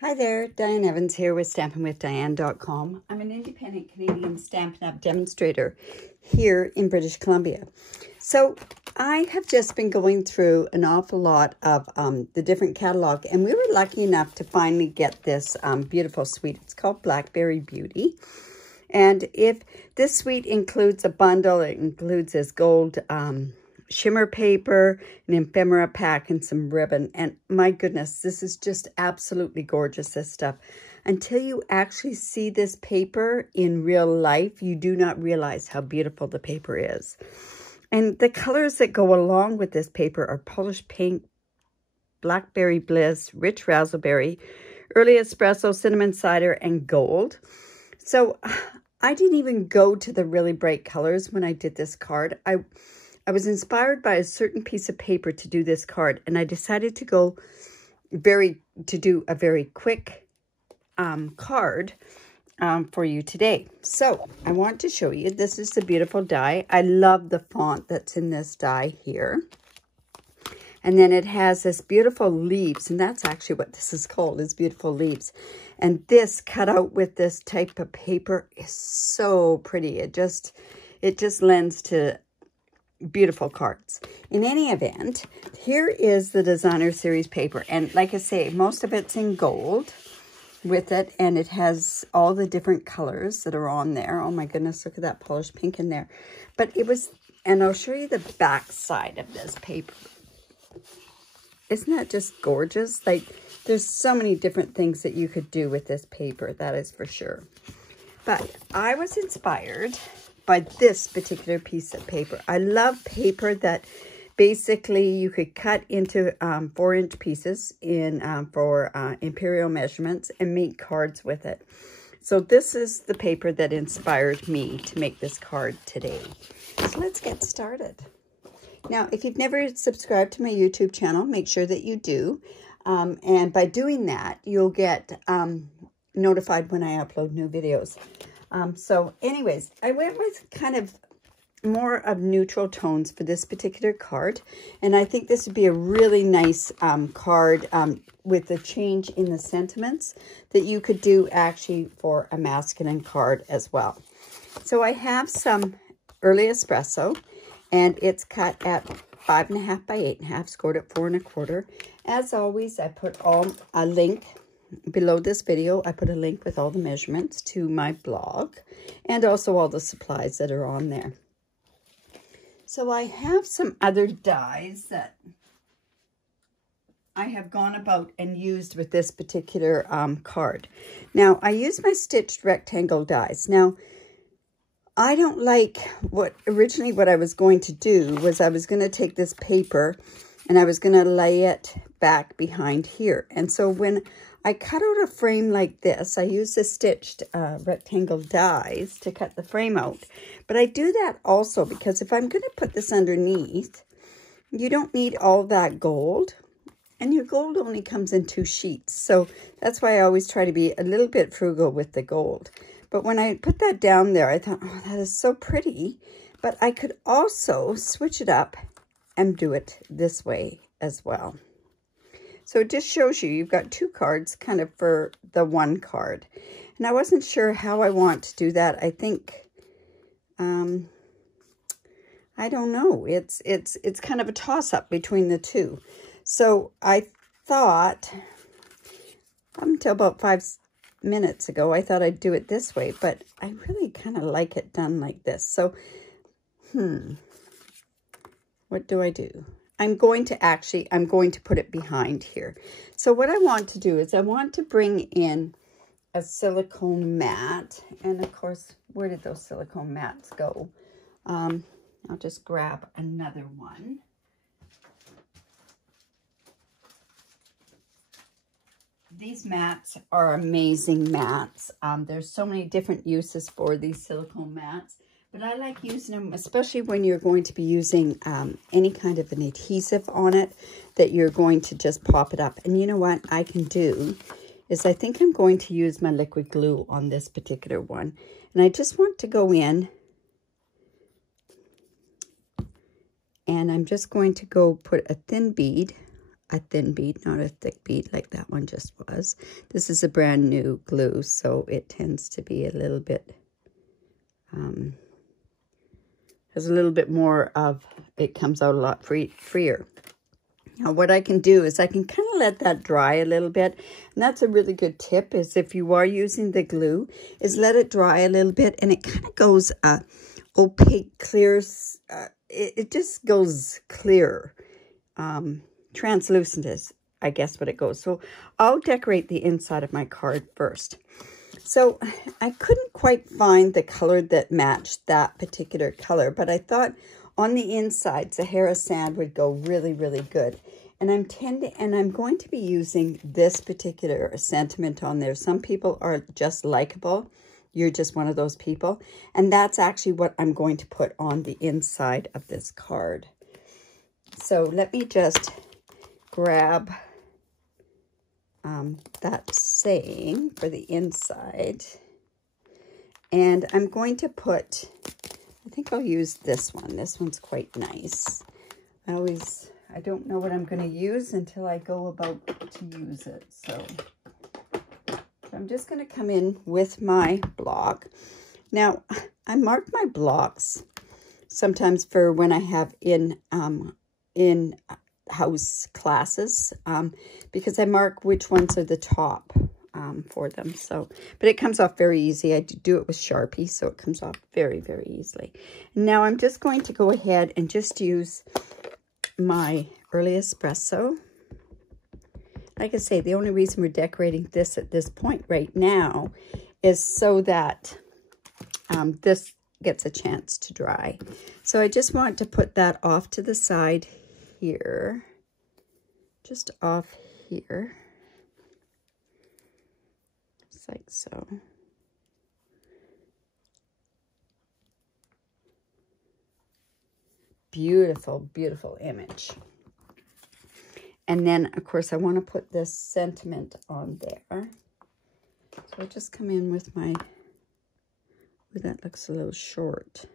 Hi there, Diane Evans here with stampinwithdiane.com. I'm an independent Canadian Stampin' Up demonstrator here in British Columbia. So I have just been going through an awful lot of the different catalog, and we were lucky enough to finally get this beautiful suite. It's called Blackberry Beauty. And if this suite includes a bundle, it includes this gold shimmer paper, an ephemera pack, and some ribbon. And my goodness, this is just absolutely gorgeous, this stuff. Until you actually see this paper in real life, you do not realize how beautiful the paper is. And the colors that go along with this paper are polished pink, blackberry bliss, rich raspberry, early espresso, cinnamon cider, and gold. So I didn't even go to the really bright colors when I did this card. I was inspired by a certain piece of paper to do this card, and I decided to do a very quick card for you today. So I want to show you, this is the beautiful die. I love the font that's in this die here. And then it has this beautiful leaves, and that's actually what this is called, is beautiful leaves. And this cut out with this type of paper is so pretty. It just lends to beautiful cards. In any event, here is the designer series paper, and like I say, most of it's in gold with it, and it has all the different colors that are on there. Oh my goodness, look at that polished pink in there. But it was, and I'll show you the back side of this paper. Isn't that just gorgeous? Like, there's so many different things that you could do with this paper, that is for sure. But I was inspired by this particular piece of paper. I love paper that basically you could cut into 4-inch pieces for imperial measurements and make cards with it. So this is the paper that inspired me to make this card today. So let's get started. Now, if you've never subscribed to my YouTube channel, make sure that you do. And by doing that, you'll get notified when I upload new videos. So anyways, I went with kind of more of neutral tones for this particular card. And I think this would be a really nice card with the change in the sentiments that you could do actually for a masculine card as well. So I have some early espresso, and it's cut at 5.5 by 8.5, scored at 4 1/4. As always, I put a link below this video. I put a link with all the measurements to my blog and also all the supplies that are on there. So I have some other dies that I have gone about and used with this particular card. Now, I use my stitched rectangle dies. Now, I don't like what I was going to do was I was going to take this paper and I was going to lay it back behind here. And so when I cut out a frame like this, I use the stitched rectangle dies to cut the frame out. But I do that also because if I'm going to put this underneath, you don't need all that gold. And your gold only comes in 2 sheets. So that's why I always try to be a little bit frugal with the gold. But when I put that down there, I thought, oh, that is so pretty. But I could also switch it up and do it this way as well. So it just shows you, you've got 2 cards kind of for the one card. And I wasn't sure how I want to do that. I think, I don't know. It's kind of a toss-up between the 2. So I thought, up until about 5 minutes ago, I thought I'd do it this way, but I really kind of like it done like this. So, what do I do? I'm going to put it behind here. So what I want to do is I want to bring in a silicone mat. And of course, where did those silicone mats go? I'll just grab another one. These mats are amazing mats. There's so many different uses for these silicone mats. But I like using them, especially when you're going to be using any kind of an adhesive on it, that you're going to just pop it up. And you know what I can do is I think I'm going to use my liquid glue on this particular one. And I just want to go in and I'm just going to go put a thin bead, a thin bead, not a thick bead like that one just was. This is a brand new glue, so it tends to be a little bit, has a little bit more of, it comes out a lot freer. Now what I can do is I can kind of let that dry a little bit. And that's a really good tip, is if you are using the glue, is let it dry a little bit, and it kind of goes opaque, clear. It just goes clear. Translucent is, I guess, what it goes. So I'll decorate the inside of my card first. So I couldn't quite find the color that matched that particular color, but I thought on the inside, Sahara Sand would go really, really good. And I'm going to be using this particular sentiment on there. Some people are just likable. You're just one of those people. And that's actually what I'm going to put on the inside of this card. So let me just grab that saying for the inside. And I'm going to put, I think I'll use this one. This one's quite nice. I don't know what I'm going to use until I go about to use it. So I'm just going to come in with my block. Now, I mark my blocks sometimes for when I have in-house classes, because I mark which ones are the top for them. So, but it comes off very easy. I do it with Sharpie, so it comes off very, very easily. And now I'm just going to go ahead and just use my early espresso. Like I say, the only reason we're decorating this at this point right now is so that this gets a chance to dry. So I just want to put that off to the side here, just off here, just like so. Beautiful, beautiful image. And then, of course, I want to put this sentiment on there. So I'll just come in with my, oh, that looks a little short.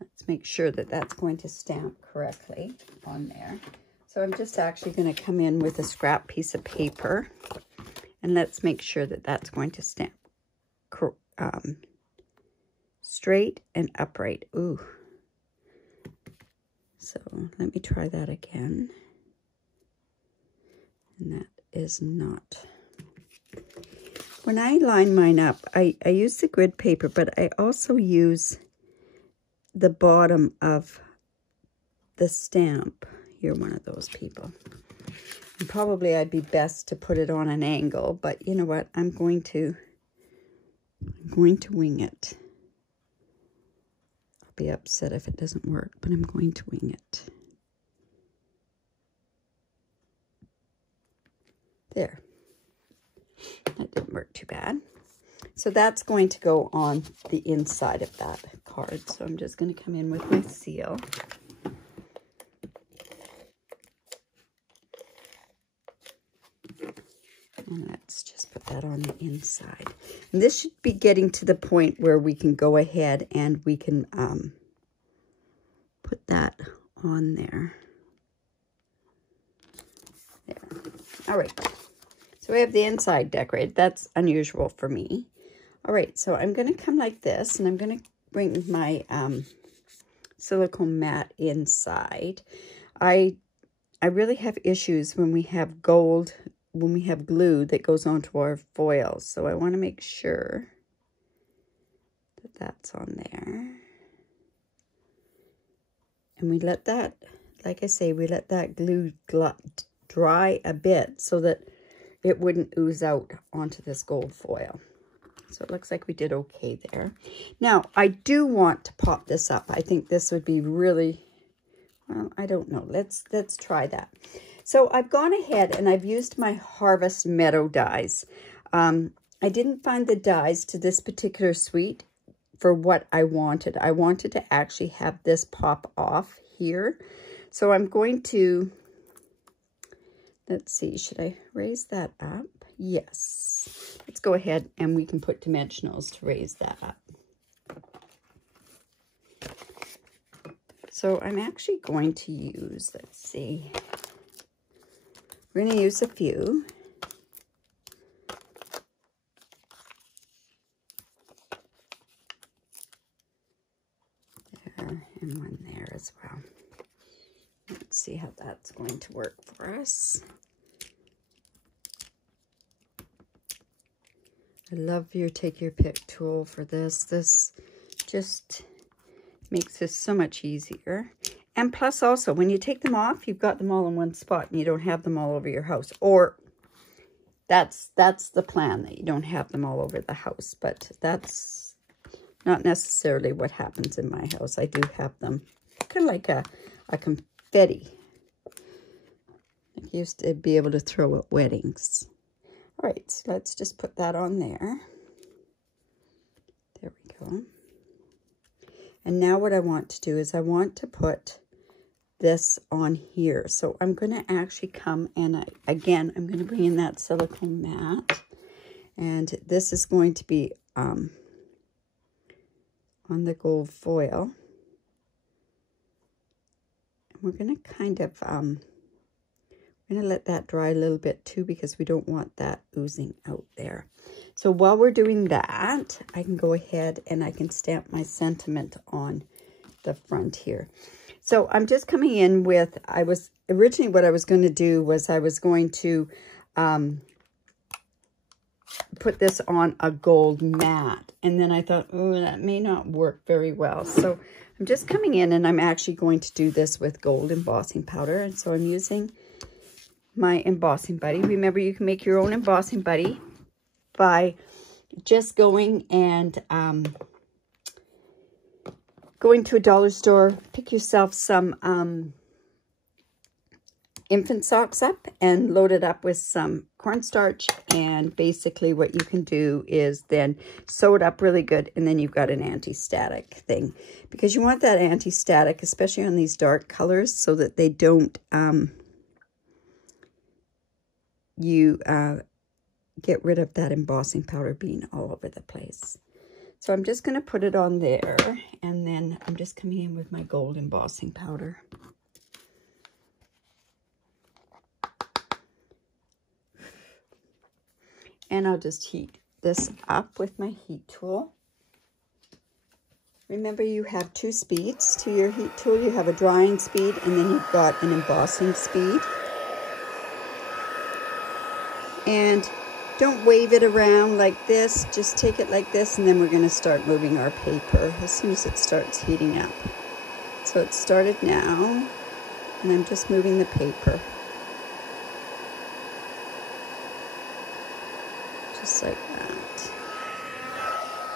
Let's make sure that that's going to stamp correctly on there. So I'm just actually going to come in with a scrap piece of paper. And let's make sure that that's going to stamp straight and upright. Ooh. So let me try that again. And that is not. When I line mine up, I use the grid paper, but I also use the bottom of the stamp. You're one of those people. And probably I'd be best to put it on an angle, but you know what? I'm going to wing it. Be upset if it doesn't work, but I'm going to wing it. There. That didn't work too bad. So that's going to go on the inside of that card. So I'm just going to come in with my seal. And let's just put that on the inside. And this should be getting to the point where we can go ahead and we can put that on there. There. All right. So we have the inside decorated. That's unusual for me. All right. So I'm going to come like this, and I'm going to bring my silicone mat inside. I really have issues when we have gold, when we have glue that goes onto our foil. So I want to make sure that that's on there. And we let that, like I say, we let that glue dry a bit so that it wouldn't ooze out onto this gold foil. So it looks like we did okay there. Now, I do want to pop this up. I think this would be really, well, I don't know. Let's try that. So I've gone ahead and I've used my Harvest Meadow dies. I didn't find the dies to this particular suite for what I wanted. I wanted to actually have this pop off here. So I'm going to, let's see, should I raise that up? Yes. Let's go ahead and we can put dimensionals to raise that up. So I'm actually going to use, let's see, We're going to use a few. There, and one there as well. Let's see how that's going to work for us. I love your take your pick tool for this. This just makes this so much easier. And plus also, when you take them off, you've got them all in one spot and you don't have them all over your house. Or that's the plan, that you don't have them all over the house. But that's not necessarily what happens in my house. I do have them kind of like a confetti. I used to be able to throw at weddings. All right, so let's just put that on there. There we go. And now what I want to do is I want to put this on here. So I'm going to actually come and again, I'm going to bring in that silicone mat. And this is going to be on the gold foil. And we're going to kind of, we're going to let that dry a little bit too, because we don't want that oozing out there. So while we're doing that, I can go ahead and I can stamp my sentiment on the front here. So I'm just coming in with, originally what I was going to do was I was going to put this on a gold mat. And then I thought, oh, that may not work very well. So I'm just coming in and I'm actually going to do this with gold embossing powder. And so I'm using my embossing buddy. Remember, you can make your own embossing buddy by just going and going to a dollar store, pick yourself some infant socks up and load it up with some cornstarch. And basically what you can do is then sew it up really good, and then you've got an anti-static thing, because you want that anti-static, especially on these dark colors, so that they don't get rid of that embossing powder being all over the place. So I'm just going to put it on there, and then I'm just coming in with my gold embossing powder. And I'll just heat this up with my heat tool. Remember, you have two speeds to your heat tool. You have a drying speed, and then you've got an embossing speed. And don't wave it around like this. Just take it like this, and then we're going to start moving our paper as soon as it starts heating up. So it started now, and I'm just moving the paper. Just like that.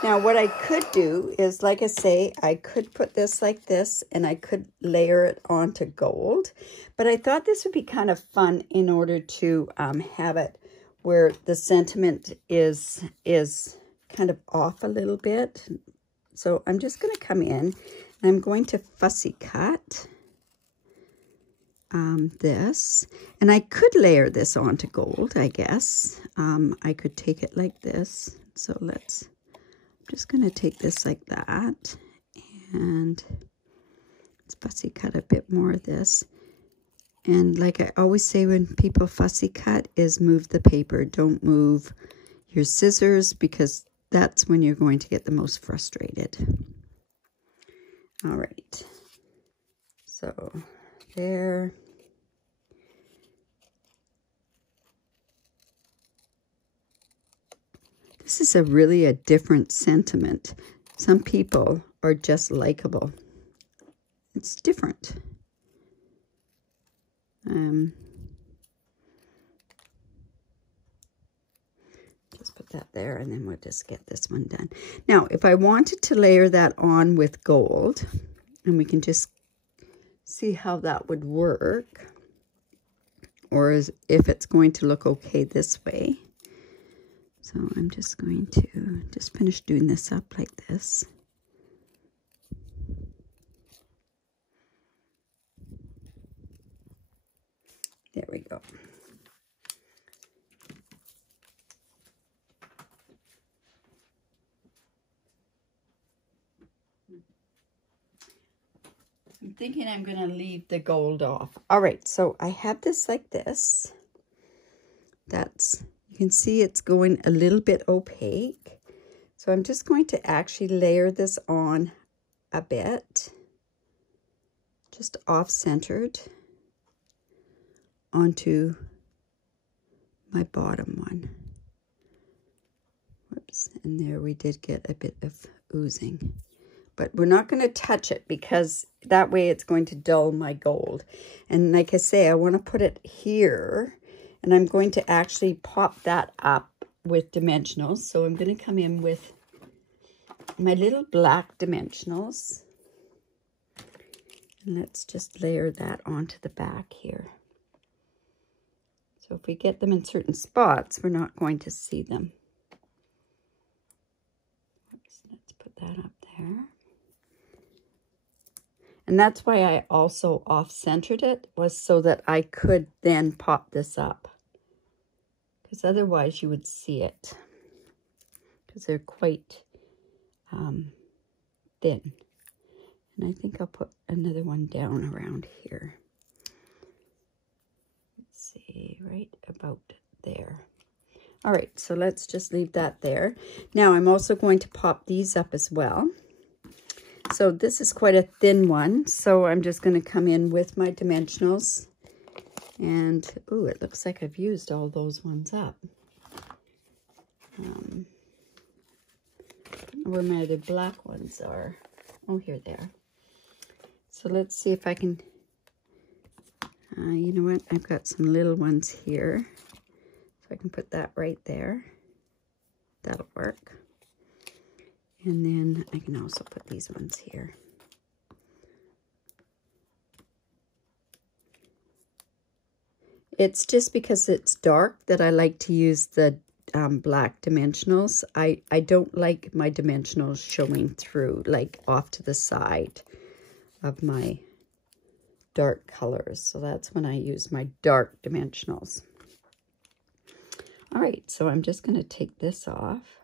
Now what I could do is, like I say, I could put this like this, and I could layer it onto gold. But I thought this would be kind of fun in order to have it where the sentiment is kind of off a little bit. So I'm just going to come in and I'm going to fussy cut this. And I could layer this onto gold, I guess. I could take it like this. So I'm just going to take this like that. And let's fussy cut a bit more of this. And like I always say when people fussy cut is move the paper. Don't move your scissors, because that's when you're going to get the most frustrated. All right. So there. This is really a different sentiment. Some people are just likable. It's different. Just put that there, and then we'll just get this one done. Now, if I wanted to layer that on with gold, and we can just see how that would work, or if it's going to look okay this way. So I'm just going to just finish doing this up like this. There we go. I'm thinking I'm going to leave the gold off. All right, so I have this like this. you can see it's going a little bit opaque. So I'm just going to actually layer this on a bit, just off-centered onto my bottom one. Whoops, and there we did get a bit of oozing. But we're not going to touch it because that way it's going to dull my gold. And like I say, I want to put it here, and I'm going to actually pop that up with dimensionals. So I'm going to come in with my little black dimensionals. And let's just layer that onto the back here. So if we get them in certain spots, we're not going to see them. Oops, let's put that up there. And that's why I also off-centered it, was so that I could then pop this up. Because otherwise you would see it. Because they're quite thin. And I think I'll put another one down around here. Let's see, right about there. All right, so let's just leave that there. Now I'm also going to pop these up as well. So this is quite a thin one, so I'm just going to come in with my dimensionals. And, ooh, it looks like I've used all those ones up. Where my other black ones are. Oh, here they are. So let's see if I can, you know what, I've got some little ones here. So I can put that right there. That'll work. And then I can also put these ones here. It's just because it's dark that I like to use the black dimensionals. I don't like my dimensionals showing through, like off to the side of my dark colors. So that's when I use my dark dimensionals. All right, so I'm just going to take this off.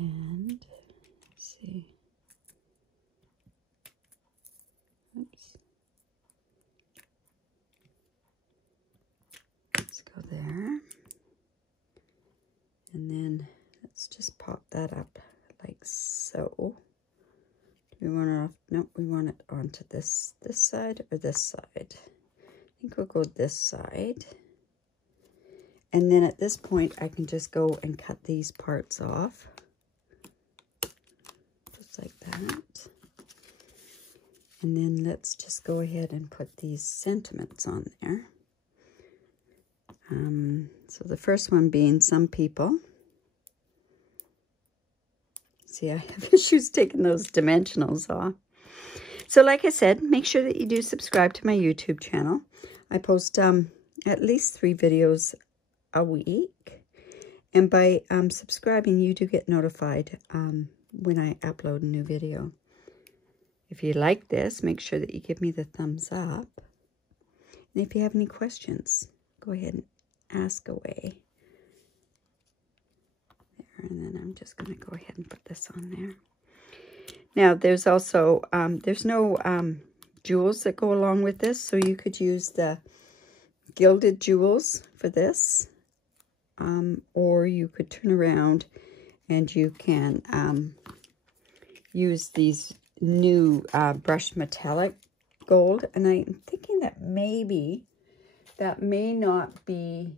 And let's see. Oops. Let's go there. And then let's just pop that up like so. Do we want it off? No, we want it onto this side or this side. I think we'll go this side. And then at this point, I can just go and cut these parts off. Just like that. And then let's just go ahead and put these sentiments on there. So the first one being some people. See, I have issues taking those dimensionals off. So like I said, make sure that you do subscribe to my YouTube channel. I post at least 3 videos a week. And by subscribing, you do get notified when I upload a new video. If you like this, make sure that you give me the thumbs up. And if you have any questions, go ahead and ask away. There, and then I'm just going to go ahead and put this on there. Now, there's also, there's no jewels that go along with this, so you could use the gilded jewels for this, or you could turn around and you can use these new brushed metallic gold. And I'm thinking that maybe that may not be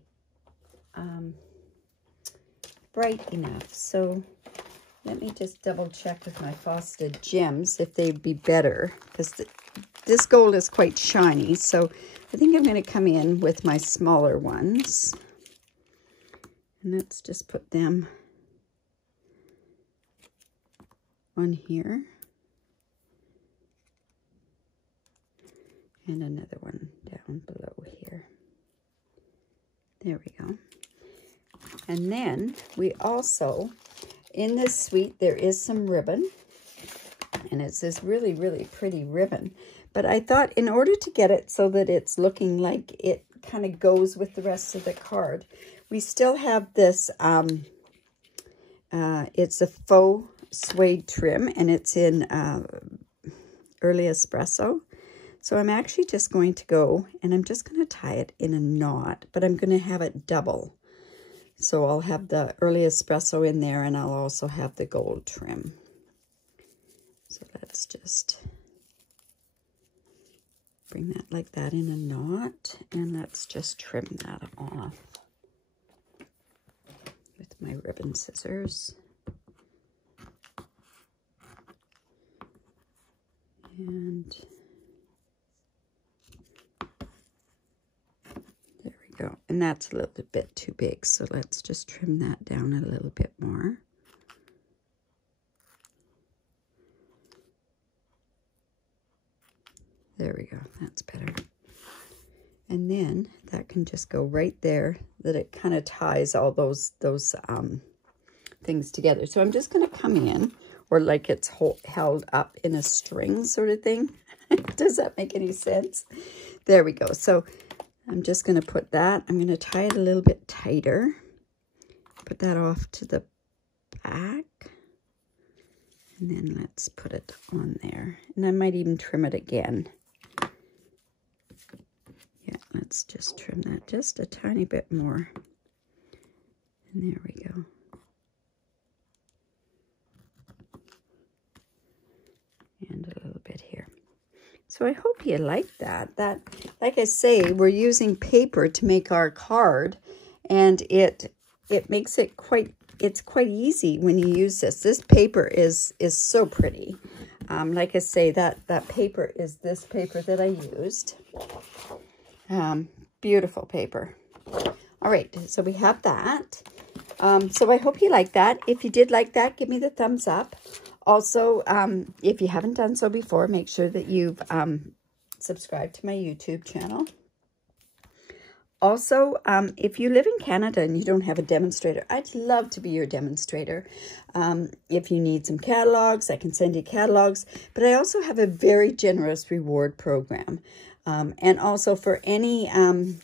bright enough. So let me just double check with my frosted gems if they'd be better, because this gold is quite shiny. So I think I'm going to come in with my smaller ones. And let's just put them on here. And another one down below here. There we go. And then we also, in this suite, there is some ribbon. And it's this really, really pretty ribbon. But I thought in order to get it so that it's looking like it kind of goes with the rest of the card, we still have this, it's a faux suede trim, and it's in Early Espresso. So I'm actually just going to go, and I'm just going to tie it in a knot, but I'm going to have it double. So I'll have the Early Espresso in there, and I'll also have the gold trim. So let's just bring that like that in a knot, and let's just trim that off with my ribbon scissors. And there we go. And that's a little bit too big, so let's just trim that down a little bit more. There we go, that's better. And then that can just go right there, that it kind of ties all those things together. So I'm just going to come in, or like it's held up in a string sort of thing. Does that make any sense? There we go. So I'm just going to put that, I'm going to tie it a little bit tighter. Put that off to the back. And then let's put it on there. And I might even trim it again. Yeah, let's just trim that just a tiny bit more. And there we go. And a little bit here. So I hope you like that. That, like I say, we're using paper to make our card, and it makes it quite easy when you use this. This paper is so pretty. Like I say, that paper is this paper that I used. Beautiful paper. All right, so we have that. So I hope you like that. If you did like that, give me the thumbs up. Also, if you haven't done so before, make sure that you've subscribed to my YouTube channel. Also, if you live in Canada and you don't have a demonstrator, I'd love to be your demonstrator. If you need some catalogs, I can send you catalogs. But I also have a very generous reward program. And also for any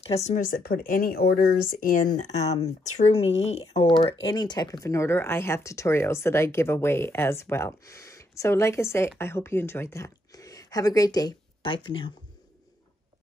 customers that put any orders in through me, or any type of an order, I have tutorials that I give away as well. So like I say, I hope you enjoyed that. Have a great day. Bye for now.